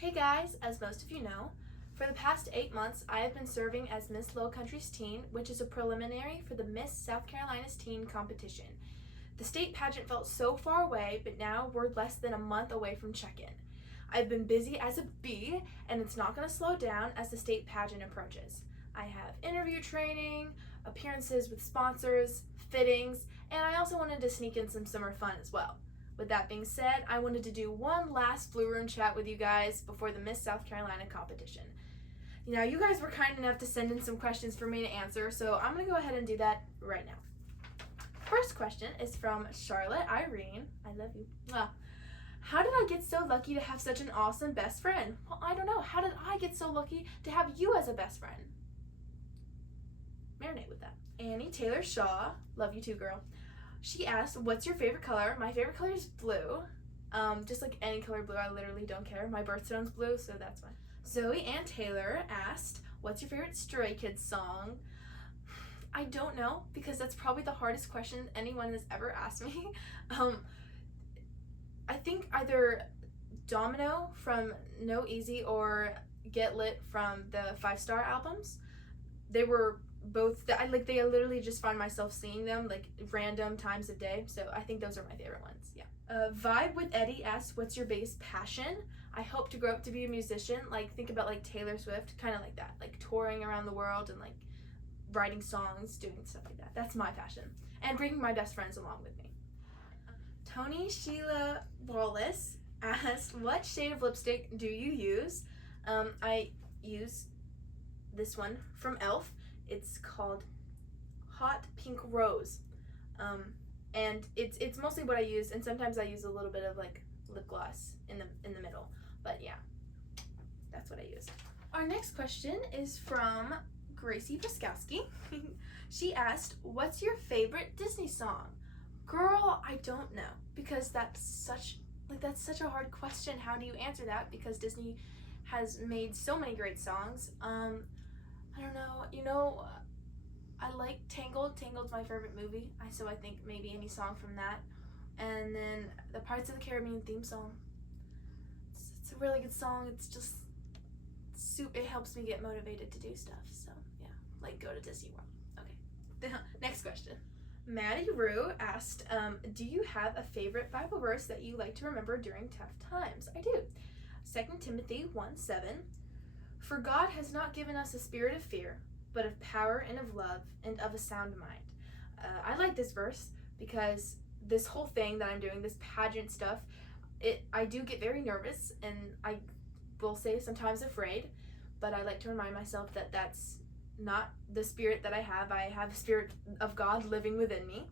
Hey guys, as most of you know, for the past 8 months I have been serving as Miss Low Country's Teen, which is a preliminary for the Miss South Carolina's Teen competition. The state pageant felt so far away, but now we're less than a month away from check-in. I've been busy as a bee, and it's not going to slow down as the state pageant approaches. I have interview training, appearances with sponsors, fittings, and I also wanted to sneak in some summer fun as well. With that being said, I wanted to do one last Blue Room chat with you guys before the Miss South Carolina competition. Now, you guys were kind enough to send in some questions for me to answer, so I'm going to go ahead and do that right now. First question is from Charlotte Irene. I love you. Well, how did I get so lucky to have such an awesome best friend? Well, I don't know. How did I get so lucky to have you as a best friend? Marinate with that. Annie Taylor Shaw. Love you too, girl. She asked, what's your favorite color? My favorite color is blue. Just like any color blue, I literally don't care. My birthstone's blue, so that's fine. Zoe Ann Taylor asked, what's your favorite Stray Kids song? I don't know, because that's probably the hardest question anyone has ever asked me. I think either Domino from No Easy or Get Lit from the 5-Star albums. They were both I literally just find myself singing them like random times of day, so I think those are my favorite ones. Yeah. Vibe with Eddie asks, what's your biggest passion? I hope to grow up to be a musician. Like, think about like Taylor Swift, kind of like that, like touring around the world and like writing songs, doing stuff like that. That's my passion, and bringing my best friends along with me. Tony Sheila Wallace asked, what shade of lipstick do you use? I use this one from e.l.f. It's called Hot Pink Rose, and it's mostly what I use, and sometimes I use a little bit of like lip gloss in the middle, but yeah, that's what I use. Our next question is from Gracie Piskowski. She asked, what's your favorite Disney song? Girl, I don't know, because that's such a hard question. How do you answer that? Because Disney has made so many great songs. I don't know, you know, I like Tangled. Tangled's my favorite movie, so I think maybe any song from that. And then the Pirates of the Caribbean theme song. It's a really good song. It's just, it helps me get motivated to do stuff, so yeah, like go to Disney World. Okay, next question. Maddie Rue asked, do you have a favorite Bible verse that you like to remember during tough times? I do. 2 Timothy 1:7. For God has not given us a spirit of fear, but of power and of love and of a sound mind. I like this verse because this whole thing that I'm doing, this pageant stuff, I do get very nervous, and I will say sometimes afraid, but I like to remind myself that that's not the spirit that I have. I have a spirit of God living within me,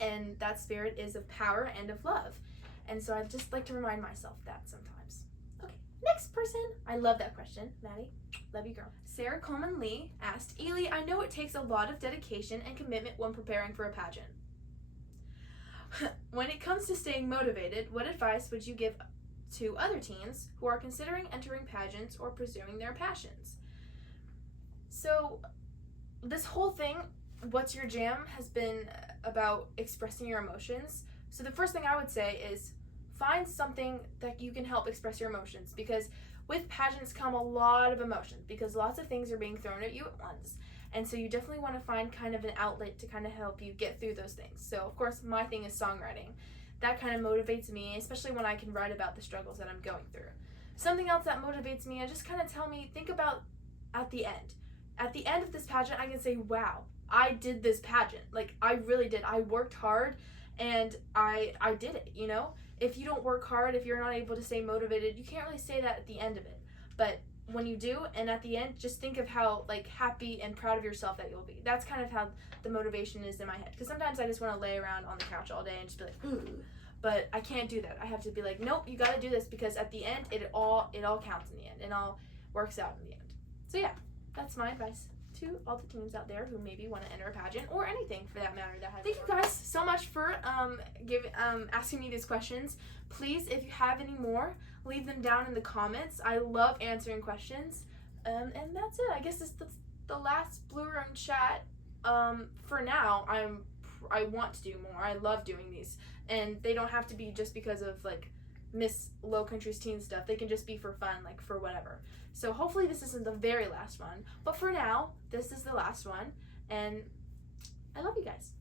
and that spirit is of power and of love. And so I just like to remind myself that sometimes. Okay, next person. I love that question, Maddie. Love you, girl. Sarah Coleman Lee asked, Ely, I know it takes a lot of dedication and commitment when preparing for a pageant. When it comes to staying motivated, what advice would you give to other teens who are considering entering pageants or pursuing their passions? So this whole thing, What's Your Jam, has been about expressing your emotions. So the first thing I would say is find something that you can help express your emotions, because with pageants come a lot of emotions, because lots of things are being thrown at you at once. And so you definitely want to find kind of an outlet to kind of help you get through those things. So of course my thing is songwriting. That kind of motivates me, especially when I can write about the struggles that I'm going through. Something else that motivates me, I just kind of tell me, think about at the end. At the end of this pageant, I can say, wow, I did this pageant. Like, I really did. I worked hard, and I did it, you know? If you don't work hard, if you're not able to stay motivated, you can't really say that at the end of it. But when you do, and at the end, just think of how like happy and proud of yourself that you'll be. That's kind of how the motivation is in my head. Because sometimes I just want to lay around on the couch all day and just be like, ooh. But I can't do that. I have to be like, nope, you got to do this, because at the end, it all counts in the end. It all works out in the end. So yeah, that's my advice to all the teens out there who maybe want to enter a pageant, or anything for that matter. Thank you guys so much for asking me these questions. Please, if you have any more, leave them down in the comments. I love answering questions. And that's it. I guess that's the last Blue Room chat. For now, I want to do more. I love doing these, and they don't have to be just because of like miss Low Country's teen stuff. They can just be for fun, like for whatever. So hopefully this isn't the very last one. But for now, this is the last one. And I love you guys.